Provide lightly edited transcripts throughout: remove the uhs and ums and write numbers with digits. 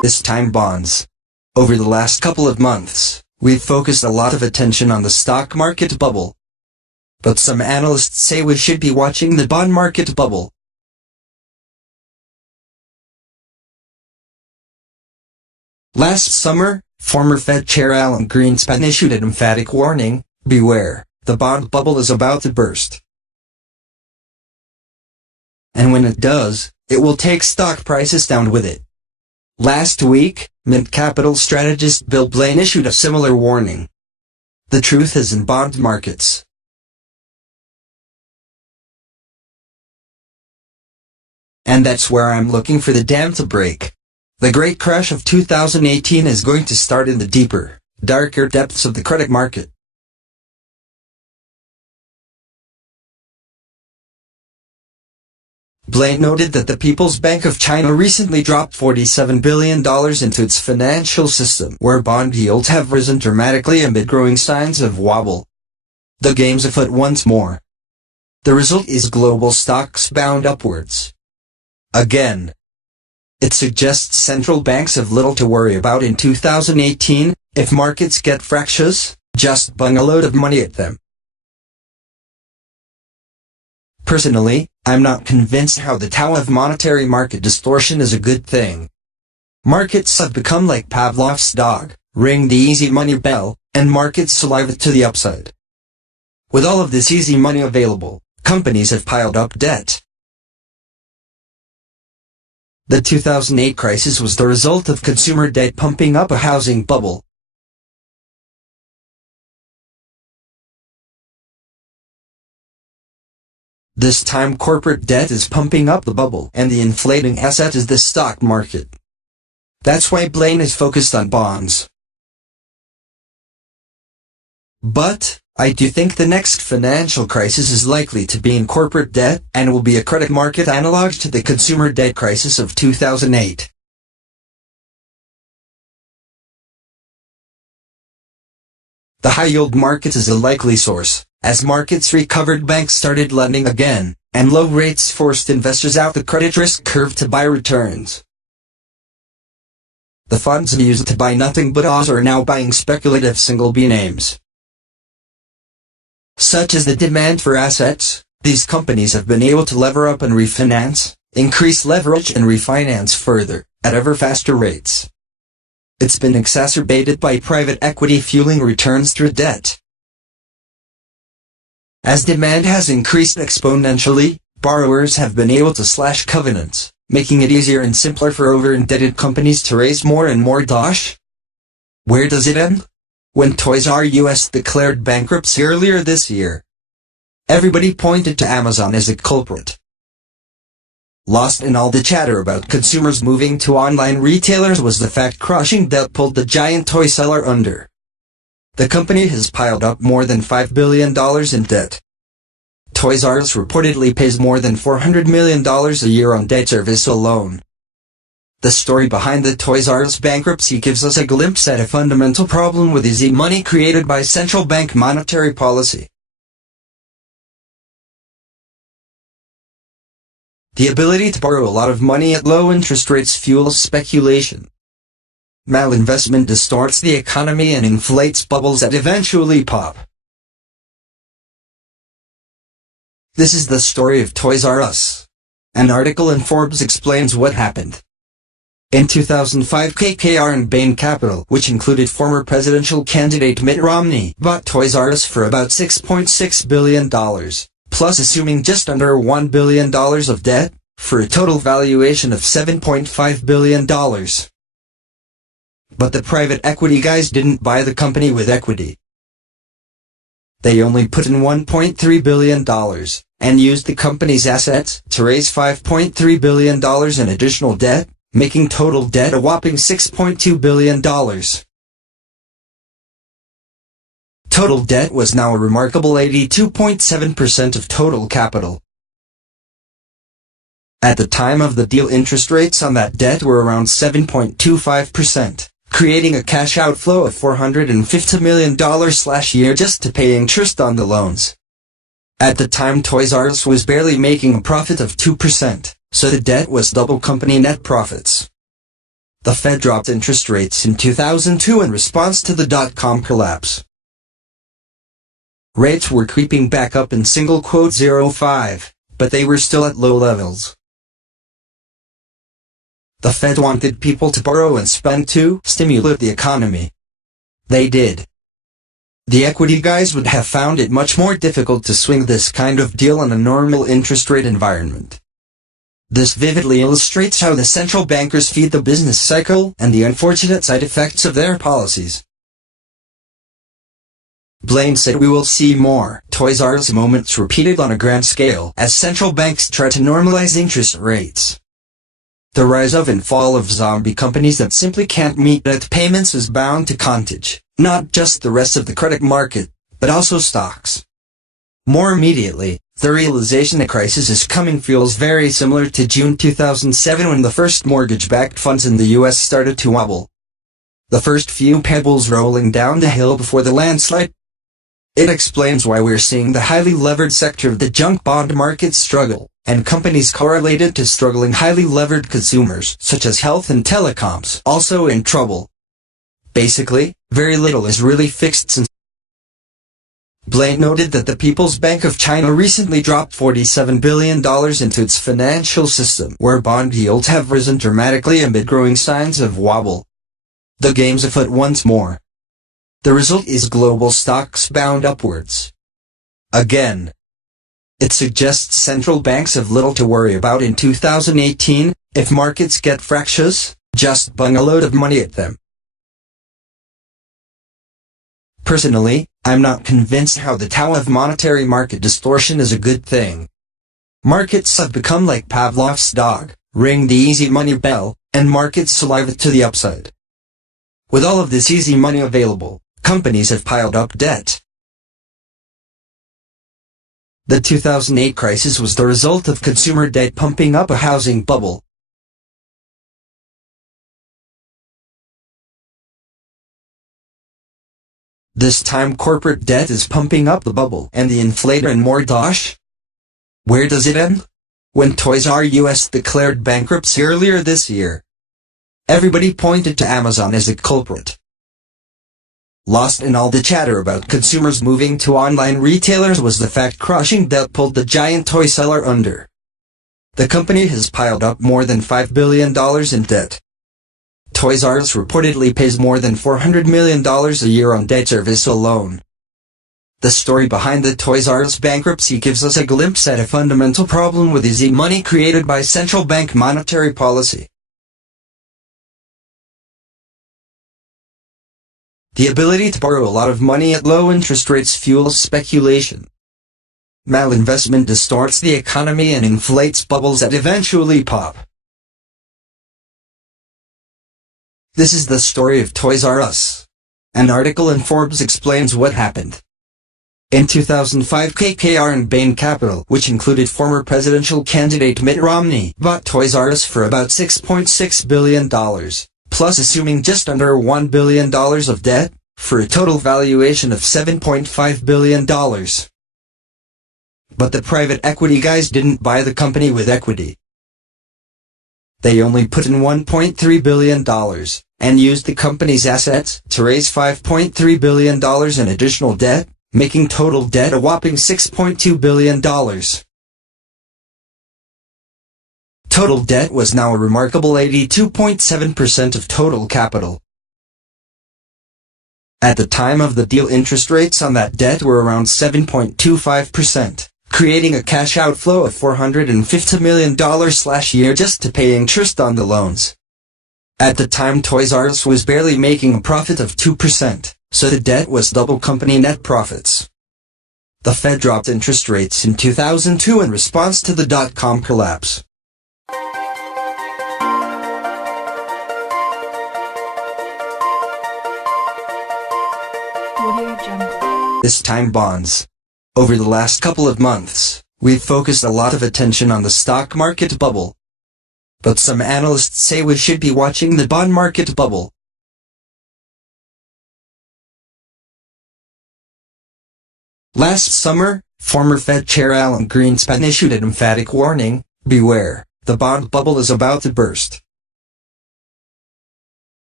This time bonds. Over the last couple of months, we've focused a lot of attention on the stock market bubble. But some analysts say we should be watching the bond market bubble. Last summer, former Fed Chair Alan Greenspan issued an emphatic warning: beware, the bond bubble is about to burst. And when it does, it will take stock prices down with it. Last week, Mint Capital strategist Bill Blaine issued a similar warning. The truth is in bond markets. And that's where I'm looking for the dam to break. The great crash of 2018 is going to start in the deeper, darker depths of the credit market. Blaine noted that the People's Bank of China recently dropped $47 billion into its financial system, where bond yields have risen dramatically amid growing signs of wobble. The game's afoot once more. The result is global stocks bound upwards. Again. It suggests central banks have little to worry about in 2018. If markets get fractious, just bung a load of money at them. Personally, I'm not convinced how the Tao of monetary market distortion is a good thing. Markets have become like Pavlov's dog, ring the easy money bell, and markets saliva to the upside. With all of this easy money available, companies have piled up debt. The 2008 crisis was the result of consumer debt pumping up a housing bubble. This time corporate debt is pumping up the bubble, and the inflating asset is the stock market. That's why Blaine is focused on bonds. But I do think the next financial crisis is likely to be in corporate debt, and will be a credit market analog to the consumer debt crisis of 2008. The high-yield market is a likely source. As markets recovered, banks started lending again, and low rates forced investors out the credit risk curve to buy returns. The funds used to buy nothing but Oz are now buying speculative single B names. Such is the demand for assets, these companies have been able to lever up and refinance, increase leverage and refinance further, at ever faster rates. It's been exacerbated by private equity fueling returns through debt. As demand has increased exponentially, borrowers have been able to slash covenants, making it easier and simpler for over-indebted companies to raise more and more dosh. Where does it end? When Toys R Us declared bankruptcy earlier this year, everybody pointed to Amazon as a culprit. Lost in all the chatter about consumers moving to online retailers was the fact crushing debt pulled the giant toy seller under. The company has piled up more than $5 billion in debt. Toys R Us reportedly pays more than $400 million a year on debt service alone. The story behind the Toys R Us bankruptcy gives us a glimpse at a fundamental problem with easy money created by central bank monetary policy. The ability to borrow a lot of money at low interest rates fuels speculation. Malinvestment distorts the economy and inflates bubbles that eventually pop. This is the story of Toys R Us. An article in Forbes explains what happened. In 2005, KKR and Bain Capital, which included former presidential candidate Mitt Romney, bought Toys R Us for about $6.6 billion, plus assuming just under $1 billion of debt, for a total valuation of $7.5 billion. But the private equity guys didn't buy the company with equity. They only put in $1.3 billion, and used the company's assets to raise $5.3 billion in additional debt, making total debt a whopping $6.2 billion. Total debt was now a remarkable 82.7% of total capital. At the time of the deal, interest rates on that debt were around 7.25%. Creating a cash outflow of $450 million year just to pay interest on the loans. At the time, Toys R Us was barely making a profit of 2%, so the debt was double company net profits. The Fed dropped interest rates in 2002 in response to the dot-com collapse. Rates were creeping back up in '05, but they were still at low levels. The Fed wanted people to borrow and spend to stimulate the economy. They did. The equity guys would have found it much more difficult to swing this kind of deal in a normal interest rate environment. This vividly illustrates how the central bankers feed the business cycle and the unfortunate side effects of their policies. Blaine said we will see more Toys R Us moments repeated on a grand scale as central banks try to normalize interest rates. The rise of and fall of zombie companies that simply can't meet debt payments is bound to contagion not just the rest of the credit market, but also stocks. More immediately, the realization a crisis is coming feels very similar to June 2007 when the first mortgage-backed funds in the US started to wobble. The first few pebbles rolling down the hill before the landslide. It explains why we're seeing the highly levered sector of the junk bond market struggle, and companies correlated to struggling highly levered consumers, such as health and telecoms, also in trouble. Basically, very little is really fixed since. Blaine noted that the People's Bank of China recently dropped $47 billion into its financial system, where bond yields have risen dramatically amid growing signs of wobble. The game's afoot once more. The result is global stocks bound upwards. Again. It suggests central banks have little to worry about in 2018, if markets get fractious, just bung a load of money at them. Personally, I'm not convinced how the Tao of monetary market distortion is a good thing. Markets have become like Pavlov's dog, ring the easy money bell, and markets saliva to the upside. With all of this easy money available, companies have piled up debt. The 2008 crisis was the result of consumer debt pumping up a housing bubble. This time corporate debt is pumping up the bubble and the inflator and more dosh. Where does it end? When Toys R Us declared bankruptcy earlier this year, everybody pointed to Amazon as a culprit. Lost in all the chatter about consumers moving to online retailers was the fact crushing debt pulled the giant toy seller under. The company has piled up more than $5 billion in debt. Toys R Us reportedly pays more than $400 million a year on debt service alone. The story behind the Toys R Us bankruptcy gives us a glimpse at a fundamental problem with easy money created by central bank monetary policy. The ability to borrow a lot of money at low interest rates fuels speculation. Malinvestment distorts the economy and inflates bubbles that eventually pop. This is the story of Toys R Us. An article in Forbes explains what happened. In 2005, KKR and Bain Capital, which included former presidential candidate Mitt Romney, bought Toys R Us for about $6.6 billion, plus assuming just under $1 billion of debt, for a total valuation of $7.5 billion. But the private equity guys didn't buy the company with equity. They only put in $1.3 billion, and used the company's assets to raise $5.3 billion in additional debt, making total debt a whopping $6.2 billion. Total debt was now a remarkable 82.7% of total capital. At the time of the deal, interest rates on that debt were around 7.25%. Creating a cash outflow of $450 million year just to pay interest on the loans. At the time, Toys R Us was barely making a profit of 2%, so the debt was double company net profits. The Fed dropped interest rates in 2002 in response to the dot-com collapse. This time bonds. Over the last couple of months, we've focused a lot of attention on the stock market bubble. But some analysts say we should be watching the bond market bubble. Last summer, former Fed Chair Alan Greenspan issued an emphatic warning: beware, the bond bubble is about to burst.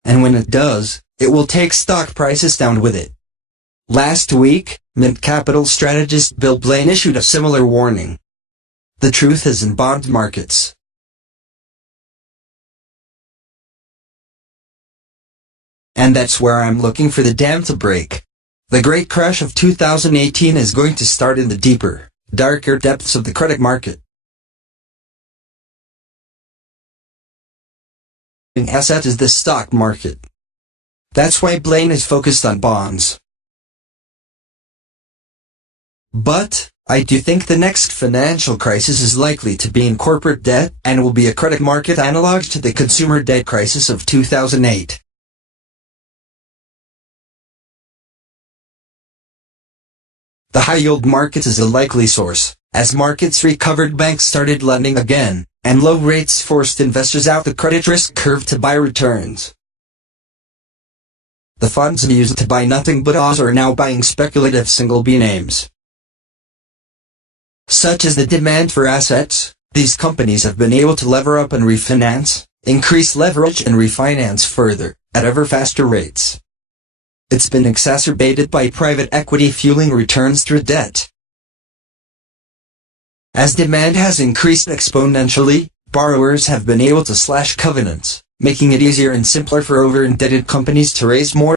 and when it does, it will take stock prices down with it. Last week, Mint Capital strategist Bill Blaine issued a similar warning. The truth is in bond markets. And that's where I'm looking for the dam to break. The great crash of 2018 is going to start in the deeper, darker depths of the credit market. An asset is the stock market. That's why Blaine is focused on bonds. But I do think the next financial crisis is likely to be in corporate debt and will be a credit market analog to the consumer debt crisis of 2008. The high-yield market is a likely source. As markets recovered, banks started lending again, and low rates forced investors out the credit risk curve to buy returns. The funds used to buy nothing but O's are now buying speculative single B names. Such is the demand for assets, these companies have been able to lever up and refinance, increase leverage and refinance further, at ever faster rates. It's been exacerbated by private equity fueling returns through debt. As demand has increased exponentially, borrowers have been able to slash covenants, making it easier and simpler for over-indebted companies to raise more